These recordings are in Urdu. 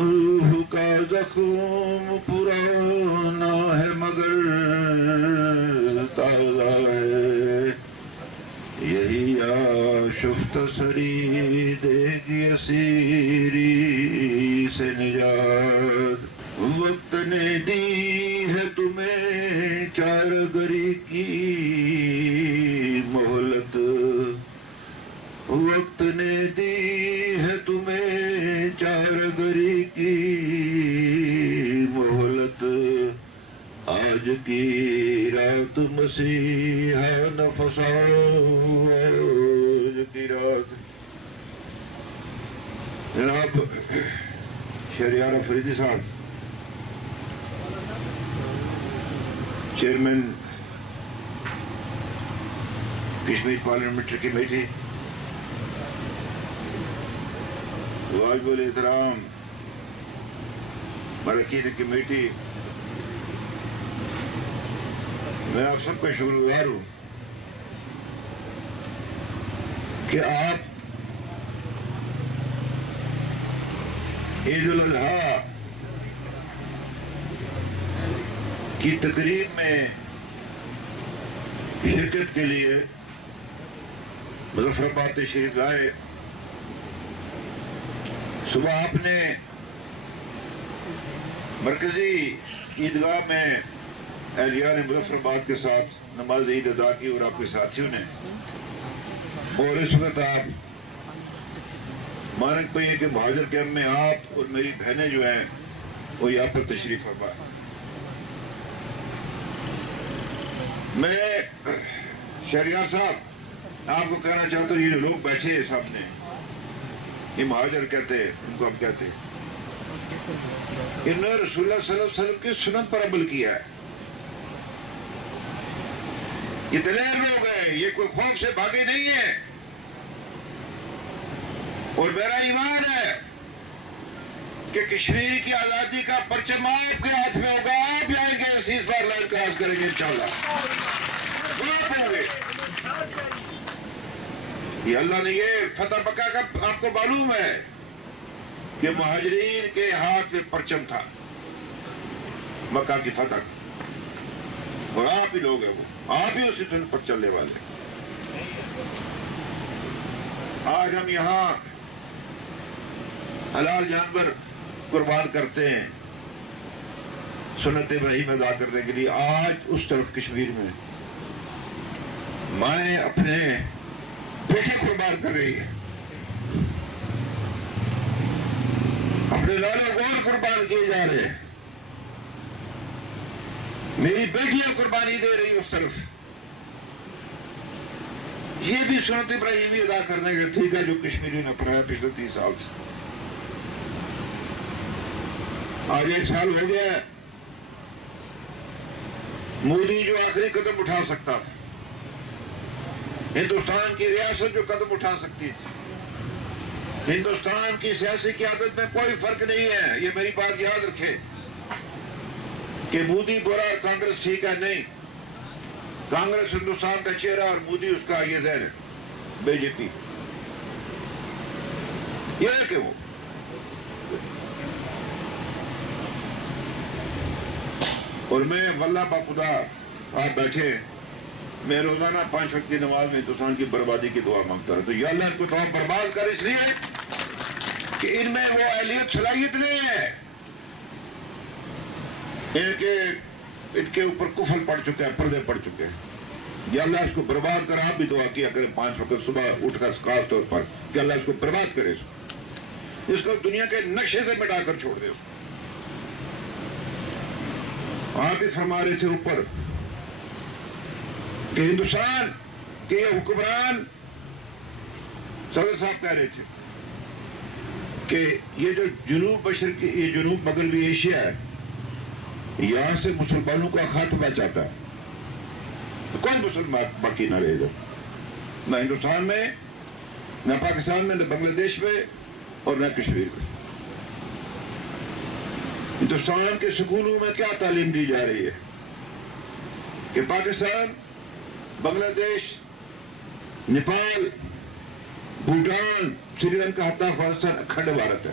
روح کا زخم پرانا ہے مگر تازہ ہے، یہی آشفت سری دے گی اسیری سے نجات۔ وقت نے دی ہے تمہیں چار گری کی مہلت، وقت نے دی ہے تمہیں چار گری کی مہلت، آج کی رات مسیحا نفس آج کی رات۔ جناب شہریار افریدی صاحب، چیئرمین کشمیر پارلیمنٹری کمیٹی، واجب الاحترام مرکزی کمیٹی، میں آپ سب کا شکر گزار ہوں کہ آپ عید الاضحیٰ کی تقریب میں شرکت کے لیے مظفر آباد تشریف لائے۔ صبح آپ نے مرکزی عیدگاہ میں اہلیان مظفر آباد کے ساتھ نماز عید ادا کی اور آپ کے ساتھیوں نے، اور اس وقت آپ مانک پہ کہ مہاجر کیمپ میں آپ اور میری بہنیں جو ہیں وہ یہاں پر تشریف فرما۔ میں شہریار صاحب آپ کو کہنا چاہتا ہوں، یہ جو لوگ بیٹھے ہیں سامنے، یہ مہاجر کہتے ہیں، ان کو ہم کہتے ہیں، انہوں نے رسول اللہ صلی اللہ علیہ وسلم کی سنت پر عمل کیا ہے۔ یہ دلیر لوگ ہیں، یہ کوئی خوف سے بھاگے نہیں ہیں، اور میرا ایمان ہے کہ کشمیر کی آزادی کا پرچم آپ کے ہاتھ میں ہوگا، آپ آئیں گے سیز فائر لائن کراس کریں گے انشاءاللہ۔ یہ اللہ نے یہ فتح مکہ کا آپ کو معلوم ہے کہ مہاجرین کے ہاتھ میں پرچم تھا مکہ کی فتح، اور آپ ہی لوگ ہیں، وہ آپ ہی اسی دن پر چلنے والے۔ آج ہم یہاں حلال جانور قربان کرتے ہیں سنت ابراہیم ادا کرنے کے لیے۔ آج اس طرف کشمیر میں مائیں اپنے بیٹے قربان کر رہی ہے، اپنے لالا گور قربان کیے جا رہے ہیں، میری بیٹیاں قربانی دے رہی اس طرف۔ یہ بھی سنت ابراہیمی ادا کرنے کا طریقہ جو کشمیریوں نے اپنایا پچھلے 30 سال سے۔ آج 1 سال ہو گیا ہے، مودی جو آخری قدم اٹھا سکتا تھا، ہندوستان کی ریاست جو قدم اٹھا سکتی تھی، ہندوستان کی سیاسی قیادت میں کوئی فرق نہیں ہے۔ یہ میری بات یاد رکھے کہ مودی برا اور کانگریس ٹھیک ہے، نہیں، کانگریس ہندوستان کا چہرہ اور مودی اس کا یہ ذہن ہے، بی جے پی یہ ہے کہ وہ اور میں واللہ با خدا آپ بیٹھے، میں روزانہ 5 وقت کی نماز میں ہندوستان کی بربادی کی دعا مانگتا ہوں، تو یا اللہ کو تو آپ برباد کر، اس لیے کہ ان میں وہ اہلیت صلاحیت نہیں ہے، ان کے اوپر کفل پڑ چکے ہیں، پردے پڑ چکے ہیں۔ یا اللہ اس کو برباد کر۔ آپ بھی دعا کیا کریں 5 وقت صبح اٹھ کر خاص طور پر کہ اللہ اس کو برباد کرے، اس کو دنیا کے نقشے سے مٹا کر چھوڑ دے۔ آپ بھی فرما رہے تھے اوپر کہ ہندوستان کے یہ حکمران، صدر صاحب کہہ رہے تھے کہ یہ جو جنوب مشرق، یہ جنوب مغربی ایشیا ہے، یہاں سے مسلمانوں کا خاتمہ چاہتا ہے، تو کون مسلمان باقی نہ رہے گا، نہ ہندوستان میں، نہ پاکستان میں، نہ بنگلہ دیش میں، اور نہ کشمیر میں۔ ہندوستان کے سکولوں میں کیا تعلیم دی جا رہی ہے کہ پاکستان، بنگلہ دیش، نیپال، بھوٹان، سری لنکا، حتی افغانستان اکھنڈ بھارت ہے۔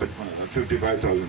55,000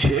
6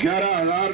11,000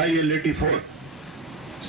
IL-84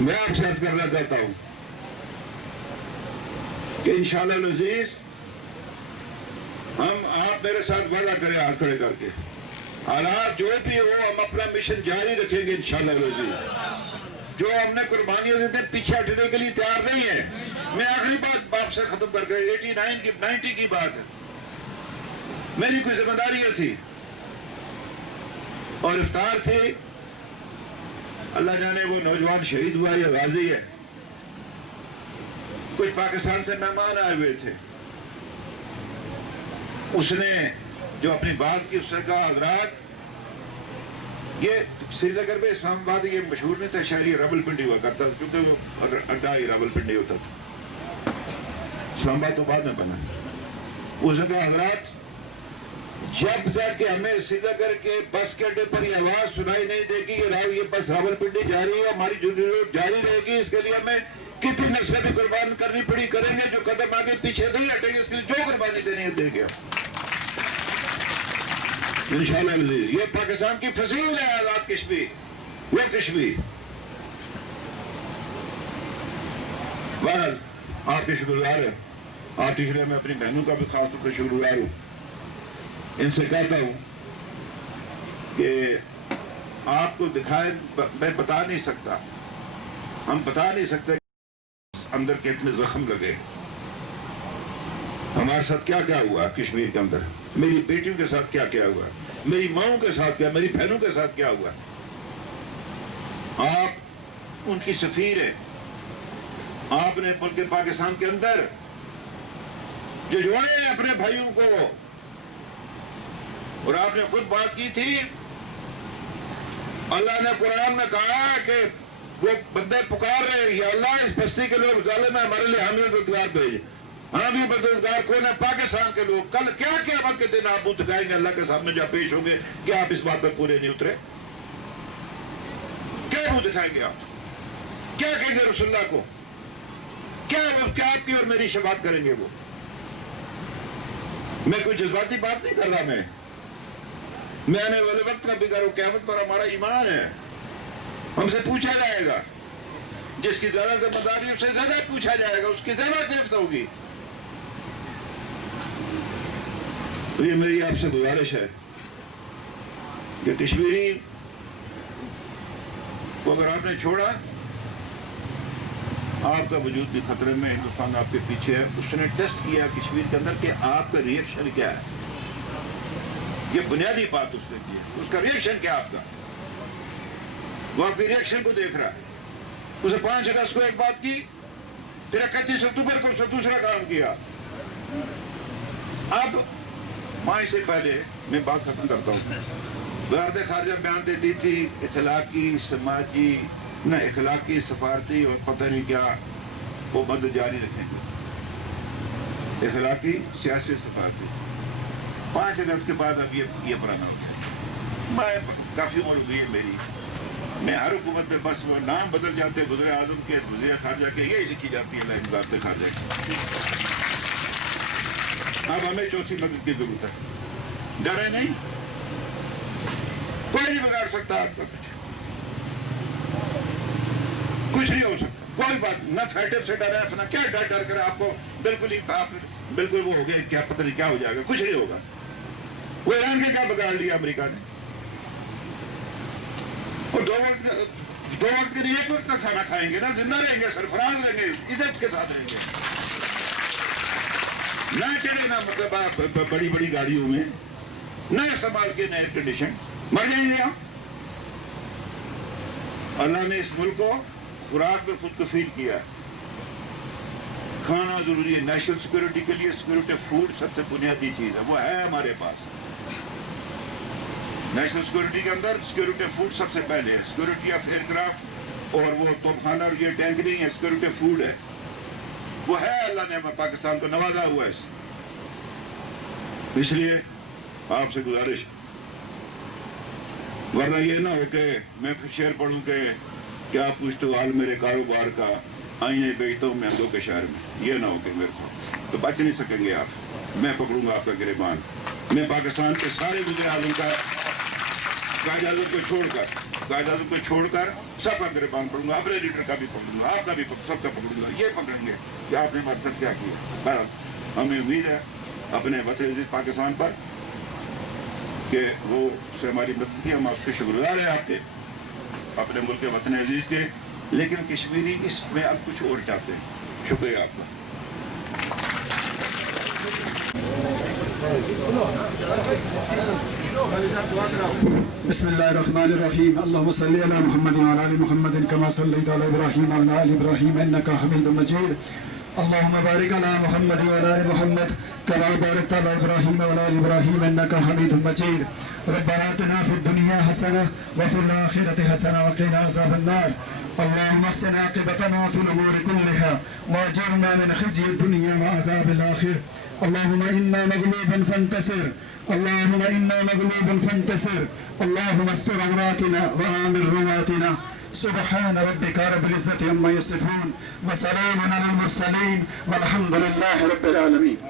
میں آپ سے عرض کرنا چاہتا ہوں کہ انشاءاللہ العزیز آپ میرے ساتھ وعدہ کریں ہاتھ کھڑے کر کے، حالات جو بھی ہو ہم اپنا مشن جاری رکھیں گے انشاءاللہ العزیز۔ جو ہم نے قربانیاں دیتے ہیں پیچھے ہٹنے کے لیے تیار نہیں ہے۔ میں آخری بات آپ سے ختم کر کے 90 کی بات ہے، میری کوئی ذمہ داریاں تھی اور افطار تھی، اللہ جانے وہ نوجوان شہید ہوا یا غازی ہے، کچھ پاکستان سے مہمان آئے ہوئے تھے، اس نے جو اپنی بات کی اس نے کہا حضرات یہ سری نگر میں اسلام آباد یہ مشہور نہیں تھا شہری راول پنڈی ہوا کرتا تھا کیونکہ وہ اڈا ہی راول پنڈی ہوتا تھا، اسلام آباد تو بعد میں بنا۔ اس نے کہا حضرات جب تک کہ ہمیں سری نگر کے بس کے اڈے پر یہ آواز سنائی نہیں دے گی یہ بس راول پنڈی جاری ہے، ہماری جدوجہد جاری رہے گی، اس کے لیے ہمیں کتنی نسلیں بھی قربان کرنی پڑی کریں گے، جو قدم آگے پیچھے نہیں ہٹیں گے، اس کے لیے جو قربانی دینی ہے دیں گے انشاءاللہ العزیز۔ یہ پاکستان کی فصیل ہے آزاد کشمیر، وہ کشمیر۔ بہرحال آپ کے شکر گزار ہیں، آپ ٹیچریں میں اپنی بہنوں کا بھی خاص طور پر شکر گزار ہوں، ان سے کہتا ہوں کہ آپ کو دکھائیں، میں بتا نہیں سکتا، ہم بتا نہیں سکتے اندر کتنے زخم لگے، ہمارے ساتھ کیا کیا ہوا کشمیر کے اندر، میری بیٹیوں کے ساتھ کیا کیا ہوا، میری ماؤں کے ساتھ کیا، میری بہنوں کے ساتھ کیا ہوا۔ آپ ان کی سفیر ہیں، آپ نے ملک پاکستان کے اندر جو جوڑے ہیں اپنے بھائیوں کو، اور آپ نے خود بات کی تھی، اللہ نے قرآن میں کہا کہ وہ بندے پکار رہے ہیں یا اللہ اس بستی کے لوگ ظالم ہیں، ہمارے لیے حامل مددگار بھیجے، ہاں بھی مددگار کون ہے؟ پاکستان کے لوگ۔ کل کیا قیامت کے دن آپ منہ دکھائیں گے اللہ کے سامنے جب پیش ہوں گے کہ آپ اس بات پر پورے نہیں اترے؟ کیا منہ دکھائیں گے آپ؟ کیا کہیں گے رسول اللہ کو؟ کیا آپ کی اور میری شفاعت کریں گے وہ؟ میں کوئی جذباتی بات نہیں کر رہا، میں آنے والے وقت کا بھی کروں، قیامت پر ہمارا ایمان ہے، ہم سے پوچھا جائے گا، جس کی زیادہ ذمہ داری اس سے زیادہ پوچھا جائے گا، اس کی زیادہ گرفت ہوگی۔ تو یہ میری آپ سے گزارش ہے کہ کشمیری کو اگر آپ نے چھوڑا، آپ کا وجود بھی خطرے میں، ہندوستان آپ کے پیچھے ہے۔ اس نے ٹیسٹ کیا کشمیر کے اندر کہ آپ کا ریئیکشن کیا ہے، یہ بنیادی بات اس نے کی ہے، اس کا ریئیکشن کیا آپ کا، وہ آپ کے ریئیکشن کو دیکھ رہا ہے۔ اسے 5 اگست کو ایک بات کی، پھر 31 اکتوبر کو اسے دوسرا کام کیا۔ اب ماہ سے پہلے میں بات ختم کرتا ہوں، وزارت خارجہ بیان دیتی تھی اخلاقی سماجی نہ اخلاقی سفارتی اور پتہ نہیں کیا وہ بند جاری رکھیں گے، اخلاقی سیاسی سفارتی۔ 5 اگست کے بعد اب یہ پرانا ہو گیا، میں کافی عمر ہوئی ہے میری، میں ہر حکومت میں بس وہ نام بدل جاتے، وزیر اعظم کے وزیر خارجہ کے، یہی لکھی جاتی ہے لائن وزارت خارجہ کی۔ اب ہمیں چوتھی مدد کی ضرورت ہے، ڈرے نہیں، کوئی نہیں بگاڑ سکتا آپ کا کچھ نہیں ہو سکتا، کوئی بات نہ فیٹر سے ڈرے اپنا، کیا ڈر کر آپ کو بالکل ہی بالکل وہ ہو گئے، کیا پتہ نہیں کیا ہو جائے گا، کچھ نہیں ہوگا۔ وہ ایران کے کیا بگاڑ لیا امریکہ نے، اور 2 وقت کے لیے 1 وقت کا کھانا کھائیں گے نا، زندہ رہیں گے، سرفراز رہیں گے، عزت کے ساتھ رہیں گے، نہ چڑھے نا مطلب آپ بڑی بڑی گاڑیوں میں، نہ استعمال کے نہ ایئر کنڈیشن، مر جائیں گے ہم۔ اللہ نے اس ملک کو خوراک میں خود کفیل کیا، کھانا ضروری ہے، نیشنل سیکورٹی کے لیے سیکورٹی فوڈ سب سے بنیادی چیز ہے، وہ ہے ہمارے پاس۔ نیشنل سیکورٹی کے اندر سیکورٹی فوڈ سب سے پہلے ہے، سیکورٹی آف ایئر کرافٹ اور وہ توپ خانہ اور یہ ٹینک نہیں ہے، سیکورٹی فوڈ ہے، وہ ہے، اللہ نے ہمیں پاکستان کو نوازا ہوا ہے اس لیے آپ سے گزارش، ورنہ یہ نہ ہو کہ میں پھر شعر پڑھوں کہ کیا پوچھتے ہو حال میرے کاروبار کا، آئینے بیچتا ہوں میں اندوں کے شہر میں، یہ نہ ہو کہ میرے کو تو بچ نہیں سکیں گے آپ، میں پکڑوں گا آپ کا گریبان۔ میں پاکستان کے سارے وزیر اعظم کا قائد اعظم کو چھوڑ کر قائد اعظم کو چھوڑ کر سب کا گریبان پکڑوں گا، اپنے لیڈر کا بھی پکڑوں گا، آپ کا بھی سب کا پکڑوں گا، یہ پکڑیں گے کہ آپ نے مقصد کیا کیا۔ بہرحال ہمیں امید ہے اپنے وطن عزیز پاکستان پر کہ وہ سے ہماری مدد کی، ہم آپ کے شکر گزار ہیں آپ کے، اپنے ملک کے وطن عزیز کے، لیکن کشمیری اس میں اب کچھ اور چاہتے ہیں۔ شکریہ آپ کا۔ بسم الله الرحمن الرحيم اللهم صل على محمد وعلى ال محمد كما صليت على ابراهيم وعلى ال ابراهيم انك حميد مجيد اللهم بارك على محمد وعلى ال محمد كما باركت على ابراهيم وعلى ال ابراهيم انك حميد مجيد ربنا آتنا في الدنيا حسنه وفي الاخره حسنه وقنا عذاب النار اللهم احسن عاقبتنا في الامور كلها واجرنا من خزي الدنيا وعذاب الاخره اللهم انا مغلوب فانتصر اللهم إنا مغلوب فانتصر اللهم استر عوراتنا وآمن رواتنا سبحان ربك رب العزة عما يصفون وسلام على المرسلين والحمد لله رب العالمين.